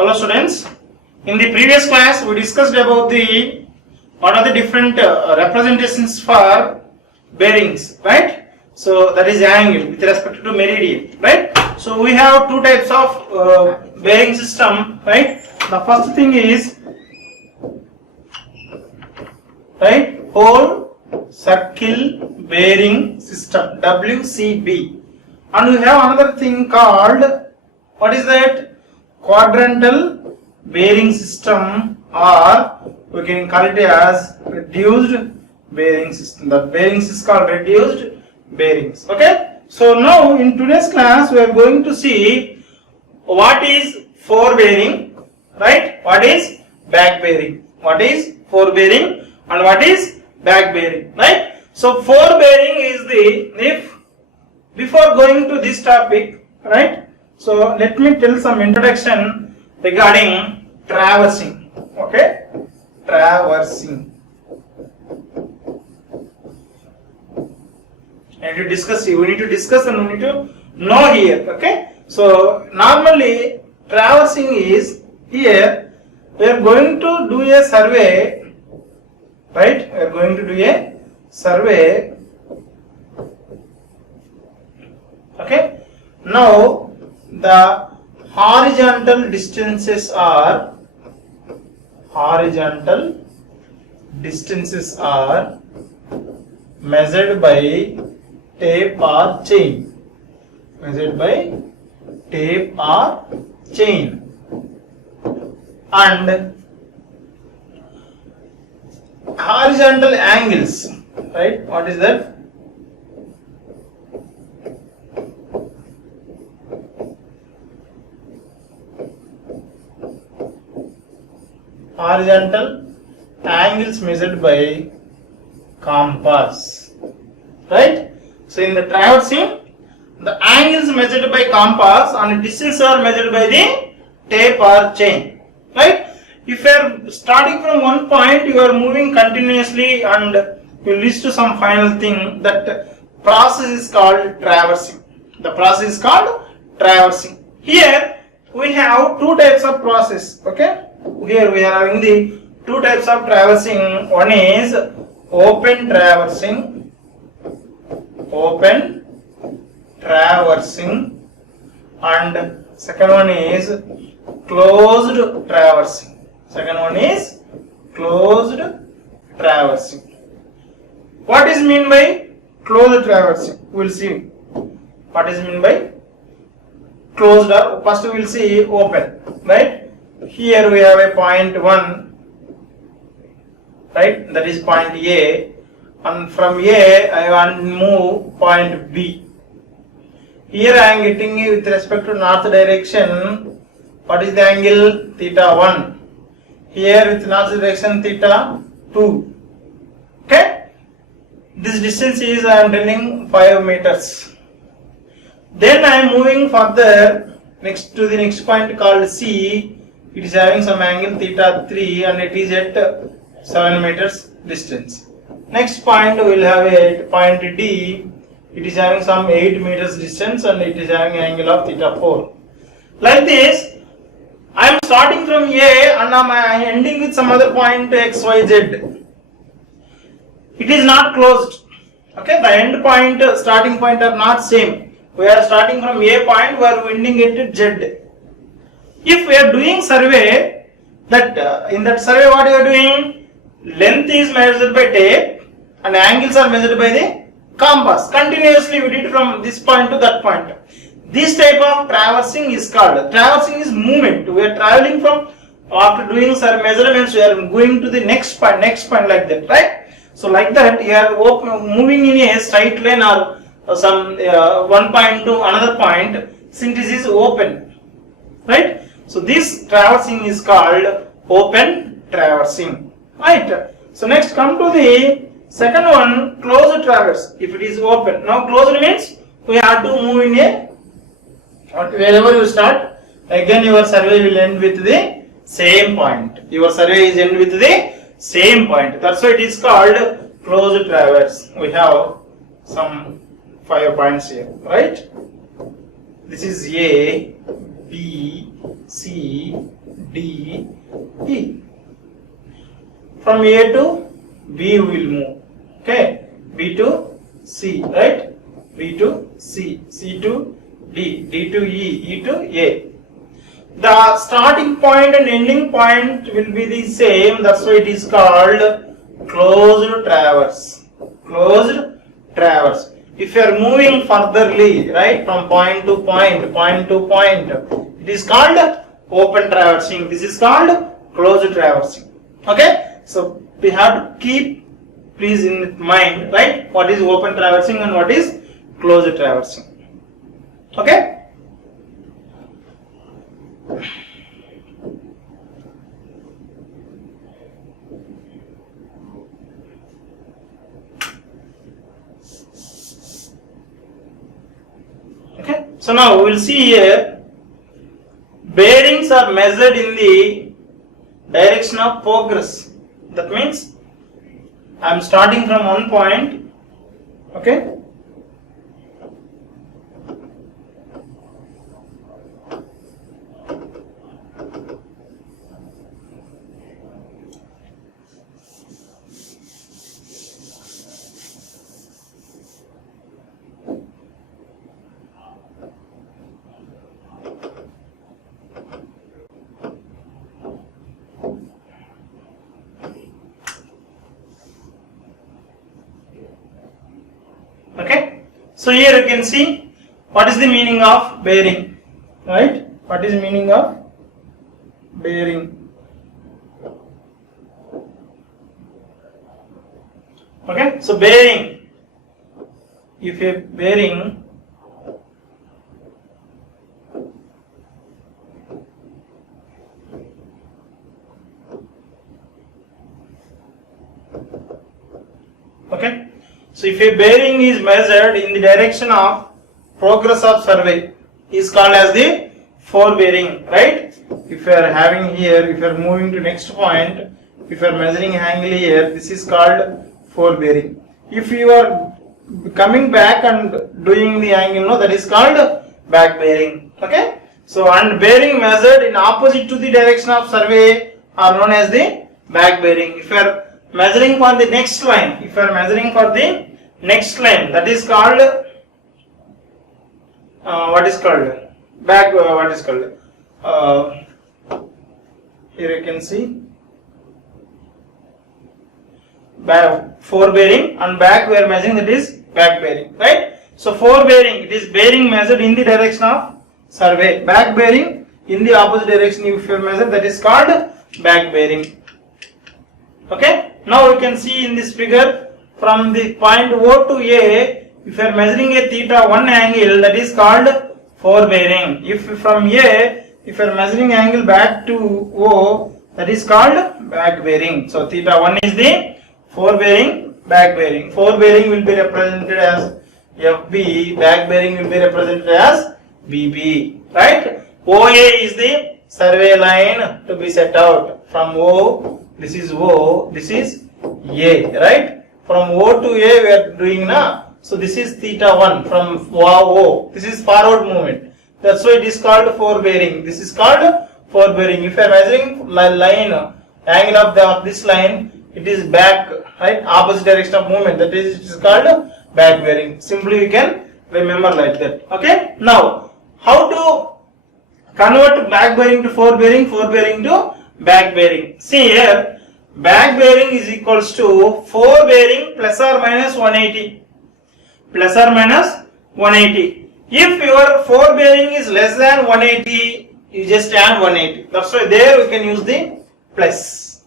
Hello students. In the previous class we discussed about the what are the different representations for bearings, right? So that is angle with respect to meridian, right? So we have two types of bearing system, right? The first thing is whole circle bearing system, WCB, and we have another thing called, what is that? Quadrantal bearing system, or we can call it as reduced bearing system. The bearings is called reduced bearings. Okay, so now in today's class we are going to see what is forebearing, right? What is back bearing? What is forebearing and what is back bearing, right? So forebearing is before going to this topic, right? So let me tell some introduction regarding traversing. Okay, traversing. And we need to discuss and we need to know here. Okay, so normally traversing is here. We are going to do a survey, right? We are going to do a survey. Okay, now the horizontal distances are measured by tape or chain. And horizontal angles, right? What is that? Horizontal angles measured by compass, right? So in the traversing, the angles measured by compass and distance are measured by the tape or chain, right? If you are starting from one point, you are moving continuously and you reach to some final thing. That process is called traversing. The process is called traversing. Here we have two types of process. Okay, here we are having the two types of traversing. One is open traversing, and second one is closed traversing. What is mean by closed traversing? We will see what is mean by closed. Or first we will see open, right? Here we have a point 1, right? That is point A, and from A I want to move point B. Here I am getting with respect to north direction. What is the angle? Theta 1. Here with north direction theta 2. Okay, this distance is, I am telling, 5 meters. Then I am moving further next to the next point called C. It is having some angle theta 3 and it is at 7 meters distance. Next point we will have a point D. It is having some 8 meters distance and it is having an angle of theta 4. Like this, I am starting from A and I am ending with some other point X, Y, Z. It is not closed. Okay, the end point, starting point are not same. We are starting from A point, we are ending it at Z. If we are doing survey, that in that survey what you are doing? Length is measured by tape and angles are measured by the compass. Continuously we did from this point to that point. This type of traversing is called. Traversing is movement. We are traveling from, after doing some measurements, we are going to the next point like that, right? So like that, you are moving in a straight line or some one point to another point, since this is open, right? So this traversing is called open traversing, right? So next come to the second one, closed traverse. If it is open, now closed means we have to move in a, wherever you start, again your survey will end with the same point. Your survey is end with the same point. That's why it is called closed traverse. We have some 5 points here, right? This is A, B, C, D, E. From A to B we will move. Okay, B to C, right? B to C, C to D, D to E, E to A. The starting point and ending point will be the same. That's why it is called closed traverse. Closed traverse. If you are moving furtherly, right, from point to point, point to point, it is called open traversing. This is called closed traversing. Okay, so we have to keep please in mind, right, what is open traversing and what is closed traversing. Okay. Okay, so now we will see here bearings are measured in the direction of progress. That means I am starting from one point, okay, okay. So here you can see what is the meaning of bearing, right? What is the meaning of bearing? Okay, so bearing, if a bearing okay, so if a bearing is measured in the direction of progress of survey is called as the forebearing, right? If you are having here, if you are moving to next point, if you are measuring angle here, this is called forebearing. If you are coming back and doing the angle, no, that is called back bearing. Okay, so and bearing measured in opposite to the direction of survey are known as the back bearing. If you are measuring for the next line, if you are measuring for the next line, that is called what is called back, what is called here you can see back forebearing, and back we are measuring, that is back bearing, right? So forebearing, it is bearing measured in the direction of survey. Back bearing in the opposite direction if you measure, that is called back bearing. Okay, now you can see in this figure from the point O to A, if you are measuring a theta 1 angle, that is called forebearing. If from A, if you are measuring angle back to O, that is called back bearing. So theta 1 is the forebearing, back bearing. Forebearing will be represented as FB, back bearing will be represented as BB, right? OA is the survey line to be set out. From O, this is O, this is A, right? From O to A we are doing now. So this is theta 1 from O. This is forward movement. That's why it is called forebearing. This is called forebearing. If you are measuring line, angle of this line, it is back, right? Opposite direction of movement. That is, it is called back bearing. Simply you can remember like that. Okay. Now, how to convert back bearing to forebearing, forebearing to back bearing? See here. Back bearing is equals to forebearing plus or minus 180. Plus or minus 180. If your forebearing is less than 180, you just add 180. That's why there we can use the plus.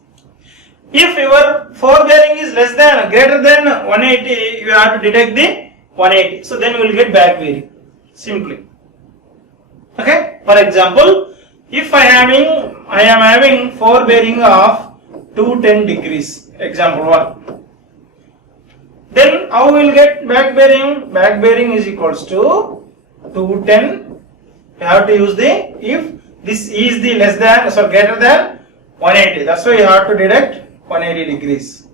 If your forebearing is less than, greater than 180, you have to deduct the 180. So then we will get back bearing. Simply. Okay. For example, if I am having forebearing of 210 degrees, example 1, then how we will get back bearing? Back bearing is equals to 210. You have to use the, if this is the less than, so greater than 180, that's why you have to deduct 180 degrees.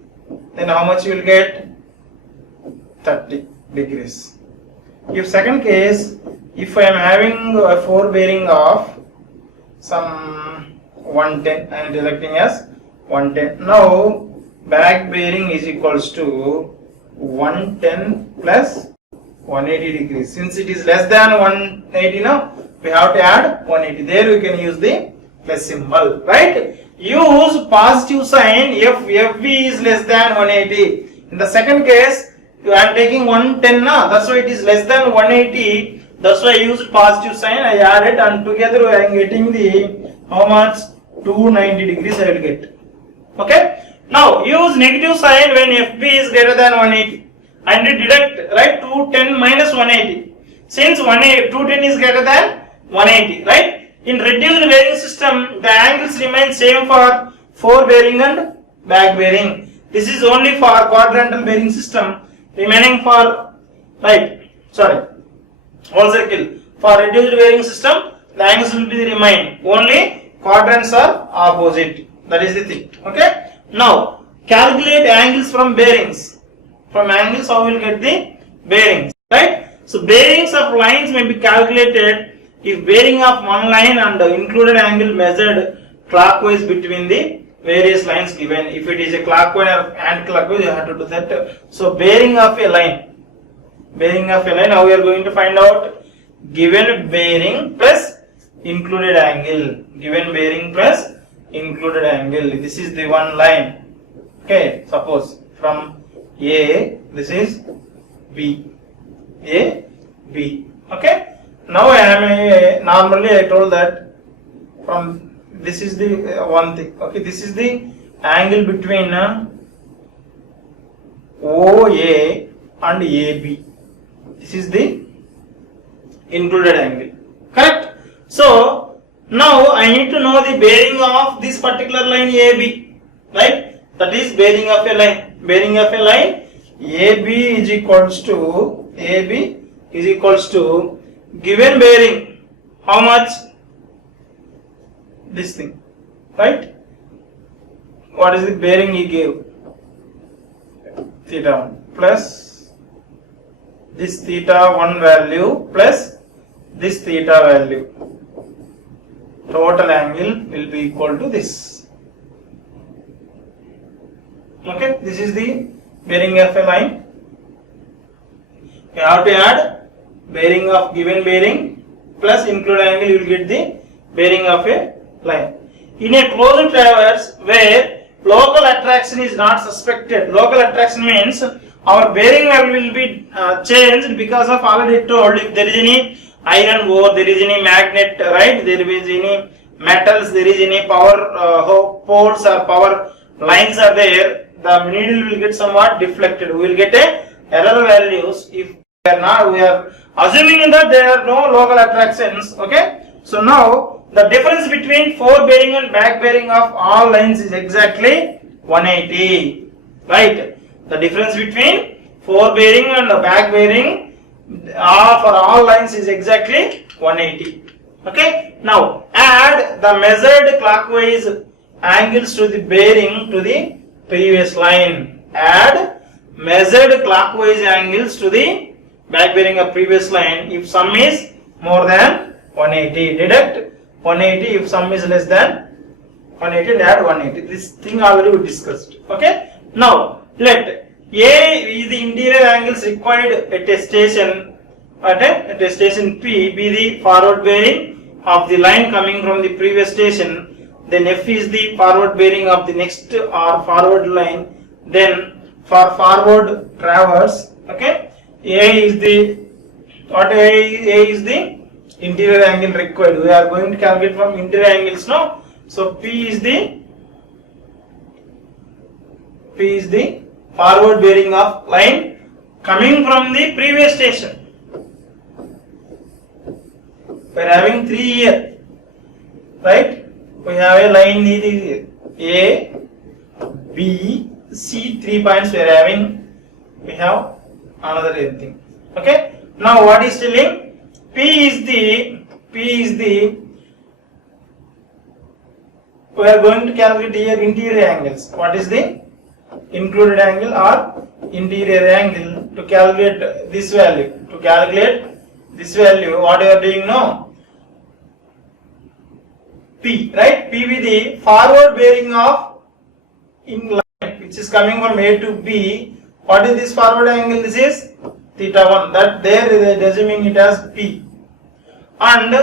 Then how much you will get? 30 degrees. If second case, if I am having a forebearing of some 110, I am selecting as 110. Now back bearing is equals to 110 plus 180 degrees. Since it is less than 180 now, we have to add 180. There we can use the plus symbol, right? Use positive sign if FV is less than 180. In the second case, I am taking 110 now, that's why it is less than 180. That's why I used positive sign. I added and together I am getting the how much? 290 degrees I will get. Okay. Now use negative sign when FB is greater than 180 and deduct, right? 210 minus 180. Since 210 is greater than 180, right? In reduced bearing system, the angles remain same for fore bearing and back bearing. This is only for quadrantal bearing system. Remaining for whole circle. For reduced bearing system, the angles will be remain. Only quadrants are opposite. That is the thing. Okay. Now calculate angles from bearings. From angles, how we will get the bearings, right? So bearings of lines may be calculated if bearing of one line and the included angle measured clockwise between the various lines given. If it is a clockwise or anti-clockwise, you have to do that. So bearing of a line, now we are going to find out given bearing plus included angle. Given bearing plus included angle. This is the one line. Okay, suppose from A, this is B. A, B. Okay. Now normally I told that from this is the one thing. Okay, this is the angle between OA and AB. This is the included angle. Correct? So now I need to know the bearing of this particular line AB. Right? That is bearing of a line. Bearing of a line AB is equals to given bearing. How much? This thing. Right? What is the bearing he gave? Theta 1 plus this theta 1 value plus this theta value. Total angle will be equal to this. Okay, this is the bearing of a line. You have to add bearing of given bearing plus included angle, you will get the bearing of a line. In a closed traverse where local attraction is not suspected, local attraction means our bearing will be changed because of already told if there is any iron ore, there is any magnet, right? There is any metals, there is any power poles or power lines are there, the needle will get somewhat deflected. We will get a error values if we are assuming that there are no local attractions. Okay. So now the difference between fore bearing and back bearing of all lines is exactly 180. Right. The difference between fore bearing and back bearing for all lines is exactly 180. Okay. Now add the measured clockwise angles to the bearing to the previous line. Add measured clockwise angles to the back bearing of previous line if sum is more than 180. Deduct 180 if sum is less than 180 and add 180. This thing already we discussed. Okay. Now let A is the interior angles required at a station P be the forward bearing of the line coming from the previous station. Then F is the forward bearing of the next or forward line. Then for forward traverse, okay, A is the interior angle required. We are going to calculate from interior angles now. So P is the forward bearing of line coming from the previous station. We are having 3 here, right? We have a line here, A, B, C, 3 points we are having. We have another thing. Okay. Now what is telling? P is the we are going to calculate here interior angles. What is the included angle or interior angle? To calculate this value, to calculate this value, what you are doing now? P, right? P with the forward bearing of in line which is coming from A to B. What is this forward angle? This is theta 1. That there is assuming it as P. And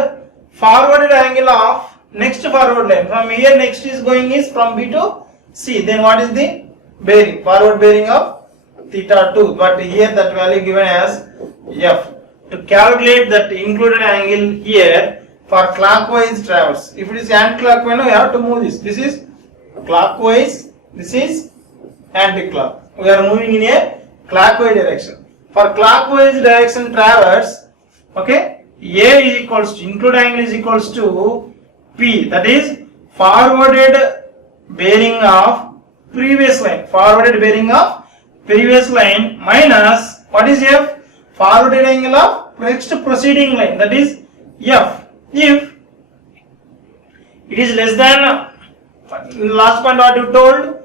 forwarded angle of next forward line from here next is going is from B to C. Then what is the bearing? Forward bearing of theta 2. But here that value given as F. To calculate that included angle here for clockwise traverse. If it is anti-clockwise, we have to move this. This is clockwise. This is anti-clock. We are moving in a clockwise direction. For clockwise direction traverse, okay, A is equals to included angle is equals to P. That is forwarded bearing of previous line. Forwarded bearing of previous line minus what is F? Forwarded angle of next proceeding line. That is F. If it is less than last point what you told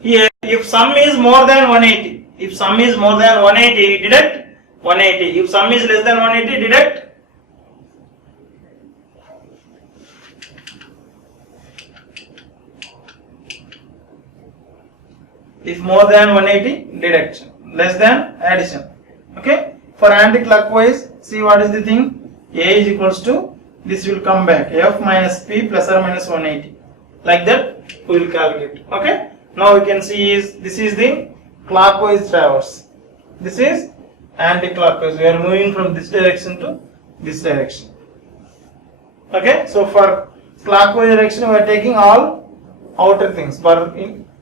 here, if sum is more than 180, if sum is more than 180, deduct 180. If sum is less than 180, deduct if more than 180, deduction, less than addition. Okay, for anti-clockwise, see what is the thing? A is equals to, this will come back F minus P plus or minus 180. Like that we will calculate. Okay, now we can see is this is the clockwise traverse, this is anti-clockwise. We are moving from this direction to this direction. Okay, so for clockwise direction we are taking all outer things. For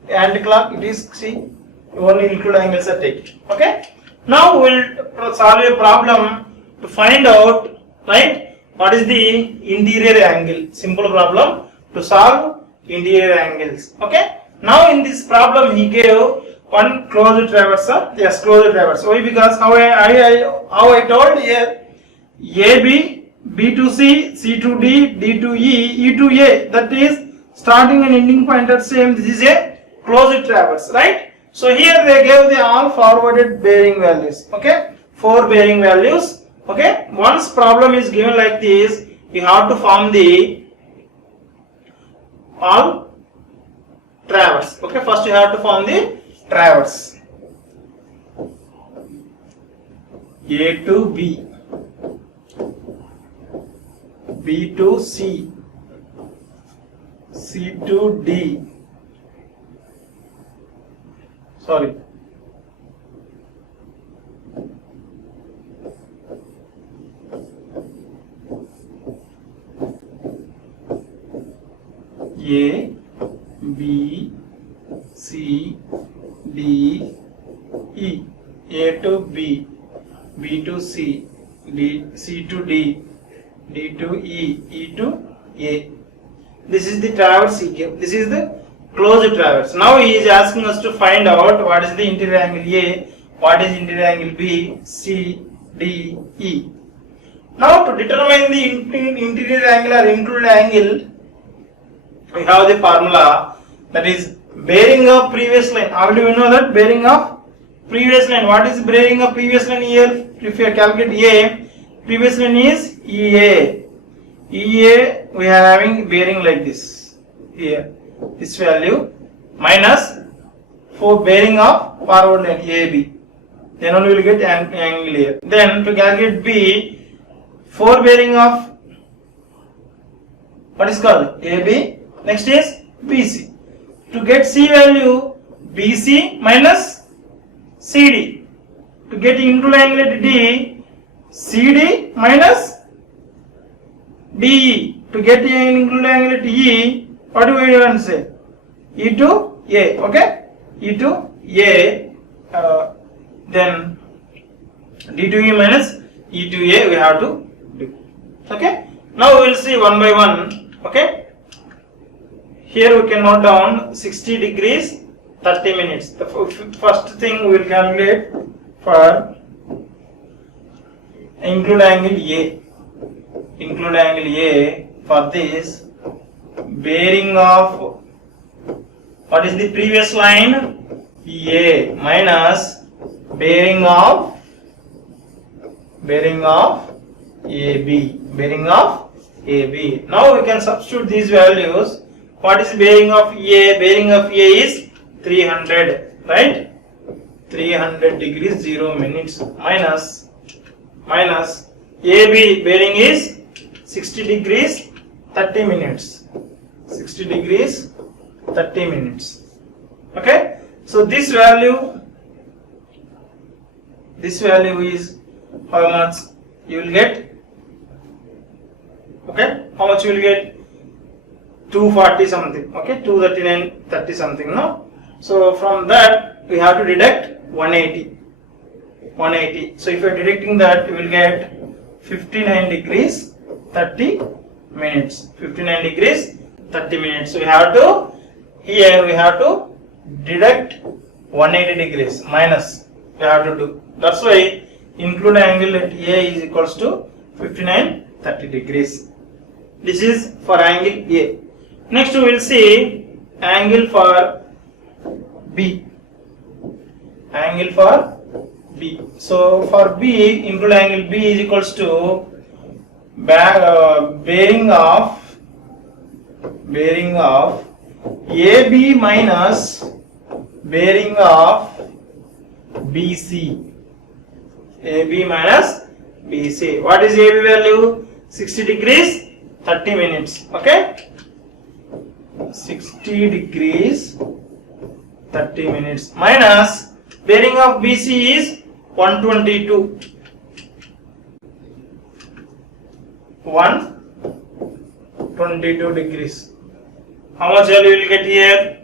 anti-clock it is, see, only include angles are taken. Okay, now we will solve a problem to find out, right, what is the interior angle. Simple problem to solve interior angles. Okay, now in this problem he gave one closed traverse. Yes, closed traverse. Why? Because how I told here, AB, B to C, C to D, D to E, E to A. That is starting and ending point at same. This is a closed traverse, right? So here they gave the all forwarded bearing values. Okay, 4 bearing values. Okay, once problem is given like this, you have to form the all traverse. Okay, first you have to form the traverse. A to B, B to C, C to D. Sorry. A, B, C, D, E. A to B, B to C, D, C to D, D to E, E to A. This is the traverse he gave. This is the closed traverse. Now he is asking us to find out what is the interior angle A, what is interior angle B, C, D, E. Now to determine the interior angle or included angle, we have the formula, that is bearing of previous line. Already we know that bearing of previous line. What is bearing of previous line here? If you calculate A, previous line is EA. EA we are having bearing like this here. This value minus 4 bearing of forward line AB. Then only we will get an angle here. Then to calculate B, 4 bearing of what is called AB. Next is BC. To get C value, BC minus CD. To get included angle at D, CD minus DE. To get included angle at E, what do we want to say? E to A. Okay? E to A. Then D to E minus E to A we have to do. Okay? Now we will see one by one. Okay? Here we can note down 60 degrees 30 minutes. The first thing we will calculate for include angle A. Include angle A for this bearing of what is the previous line? A minus bearing of bearing of AB, bearing of AB. Now we can substitute these values. What is bearing of A? Bearing of A is 300, right? 300 degrees 0 minutes minus AB bearing is 60 degrees 30 minutes. 60 degrees 30 minutes. Okay? So this value is how much you will get? Okay? How much you will get? 240 something. Okay? 239, 30 something. No? So from that we have to deduct 180. 180. So if you are deducting that, you will get 59 degrees 30 minutes. 59 degrees 30 minutes. So we have to deduct 180 degrees minus. We have to do. That's why include angle at A is equals to 59 30 degrees. This is for angle A. Next we will see angle for B. Angle for B. So for B, include angle B is equals to bearing of AB minus bearing of BC. AB minus BC. What is AB value? 60 degrees 30 minutes. Okay? 60 degrees 30 minutes minus bearing of BC is 122. 122 degrees. How much value you will get here?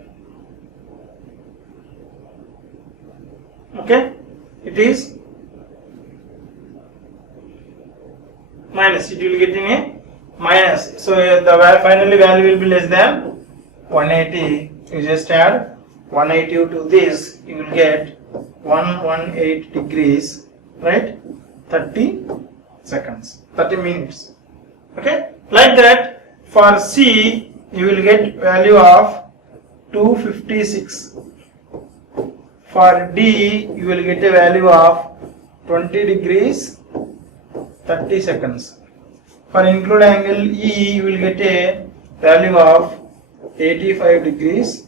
Okay? It is minus. It will get in a minus. So the finally value will be less than 180. You just add 180 to this. You will get 118 degrees, right? 30 seconds, 30 minutes. Okay, like that. For C, you will get value of 256. For D, you will get a value of 20 degrees 30 seconds. For include angle E, you will get a value of 85 degrees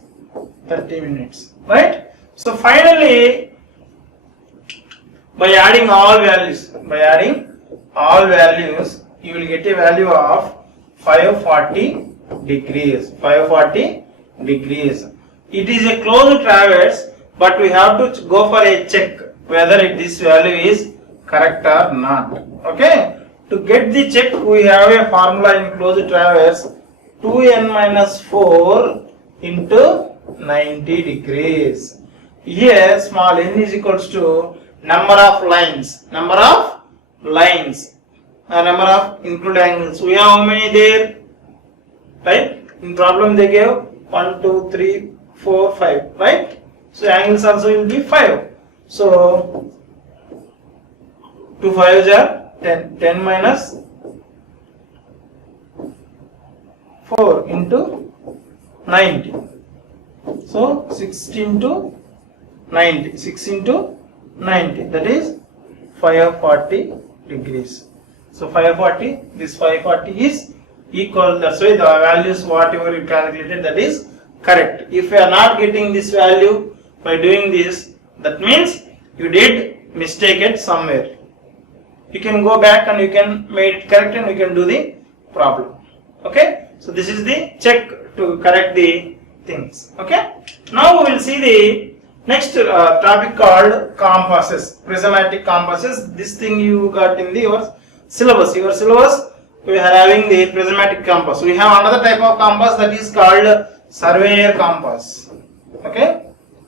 30 minutes, right? So finally, by adding all values, you will get a value of 540 degrees. 540 degrees. It is a closed traverse, but we have to go for a check whether this value is correct or not. Okay? To get the check, we have a formula in closed traverse: 2n minus 4 into 90 degrees. Here small n is equals to number of lines, number of include angles. We have how many there? Right? In problem they gave 1, 2, 3, 4, 5. Right? So angles also will be 5. So 2 5s are 10. 10 minus 4 into 90. So 6 into 90. 6 into 90. That is 540 degrees. So 540. This 540 is equal. That's why the values whatever you calculated, that is correct. If you are not getting this value by doing this, that means you did mistake it somewhere. You can go back and you can make it correct and you can do the problem. Okay? So this is the check to correct the things. Okay? Now we will see the next topic called compasses, prismatic compasses. This thing you got in your syllabus. Your syllabus, we are having the prismatic compass. We have another type of compass that is called surveyor compass. Okay?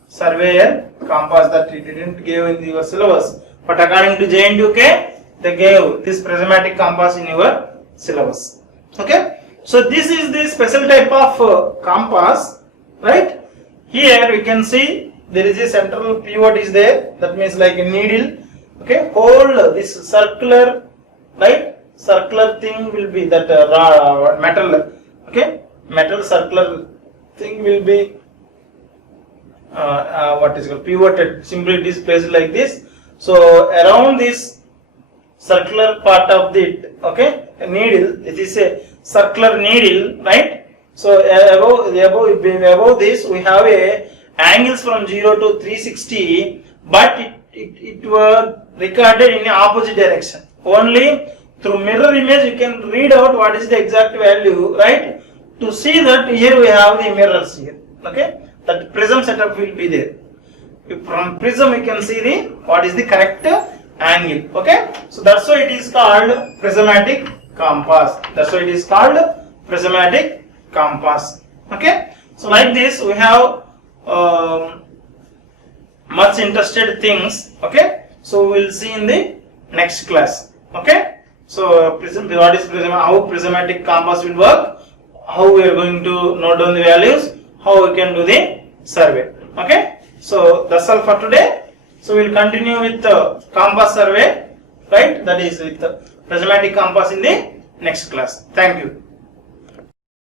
Surveyor compass that it didn't give in your syllabus, but according to JNTUK, they gave this prismatic compass in your syllabus. Okay? So this is the special type of compass, right? Here we can see there is a central pivot is there. That means like a needle. Okay? Hold this circular, right? Circular thing will be that metal. Okay? Metal circular thing will be what is called pivoted. Simply it is placed like this. So around this circular part of the, okay, needle. It is a circular needle, right? So above this we have a angles from 0 to 360, but it were recorded in the opposite direction. Only through mirror image you can read out what is the exact value, right? To see that, here we have the mirrors here, okay? That prism setup will be there. From prism we can see the what is the correct angle, okay? So that's why it is called prismatic compass. That's why it is called prismatic compass, okay? So like this we have much interested things, okay? So we will see in the next class, okay? So prism, what is prism, how prismatic compass will work, how we are going to note down the values, how we can do the survey, okay? So that's all for today. So we will continue with the compass survey, right? That is with the prismatic compass in the next class. Thank you.